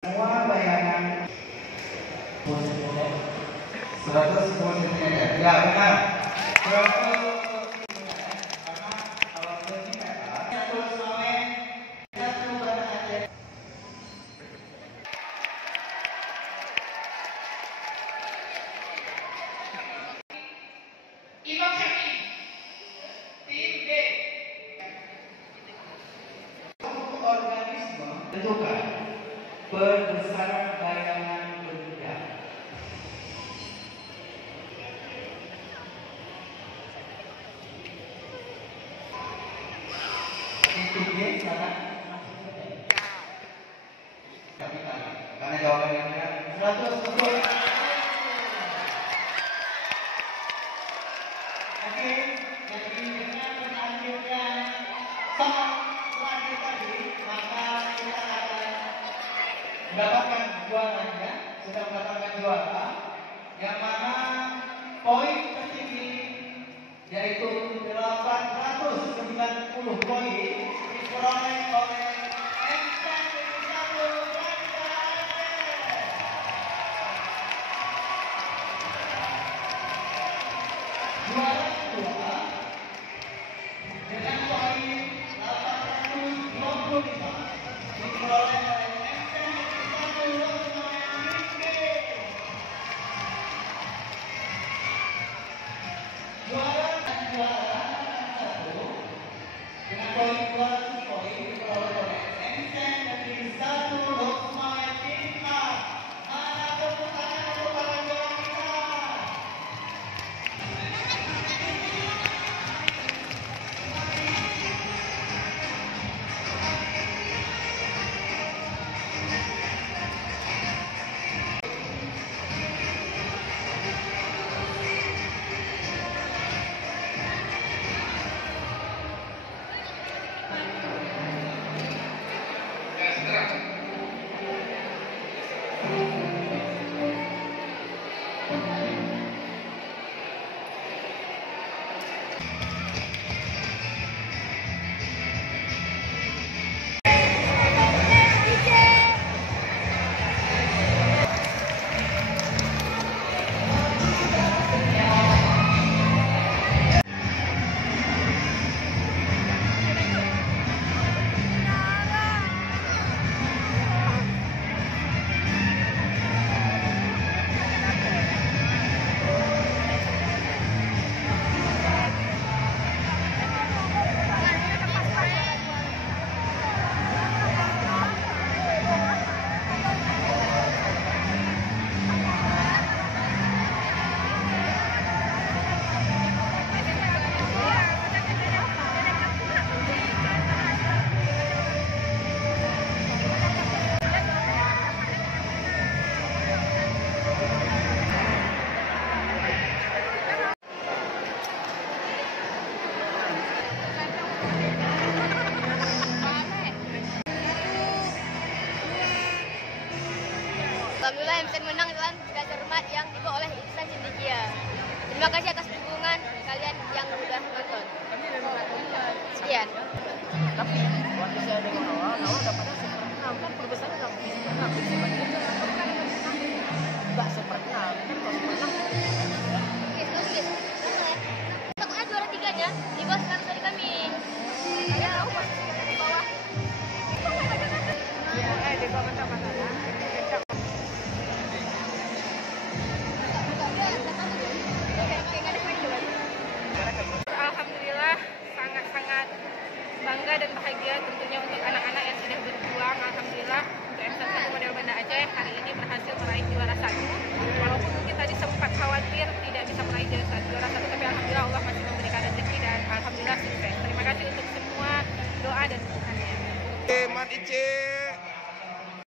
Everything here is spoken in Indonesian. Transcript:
Semua bayangan 100 cm. Ya benar. 100 cm. Karena kalau cm terus sampai satu barang aja. Imam Syafi'i, tim B. Organisme tentukan perbesaran bayangan benda. Itu dia sekarang karena jawaban yang benar 100 betul. Oke, jadi dengan melanjutkan soal selanjutnya tadi, maka kita akan mendapatkan juaranya, sudah mendapatkan juara, yang mana poin tertinggi yaitu 890 poin diperoleh oleh Insan Satu Banda Aceh. Juara kedua dengan poin 825 diperoleh oleh Insan Satu Banda. Juara satu dengan poin 200 poin diperoleh oleh Insan Negeri 1 Lokman Cinta. Mana tepuk tangan untuk para juara kita? Alhamdulillah yang bisa menang adalah tidak cermat yang dibawa oleh Ihsan Cendekia. Terima kasih atas dukungan kalian yang sudah nonton. Sekian. Tapi waktu saya dengan awal dapatnya seperti kan perbesaran nggak seperti kan kalau seperti Takutnya juara tiganya di bawah sekarang dari kami. Ya, aku masih di bawah. ya di bawah teman-teman. Alhamdulillah sangat-sangat bangga dan bahagia tentunya untuk anak-anak yang sudah berjuang. Alhamdulillah untuk M1 Model Banda Aceh hari ini berhasil meraih juara 1. Walaupun mungkin tadi sempat khawatir tidak bisa meraih juara 1, tapi alhamdulillah Allah masih memberikan rezeki dan alhamdulillah sukses. Terima kasih untuk semua doa dan dukungannya. Mat Ice.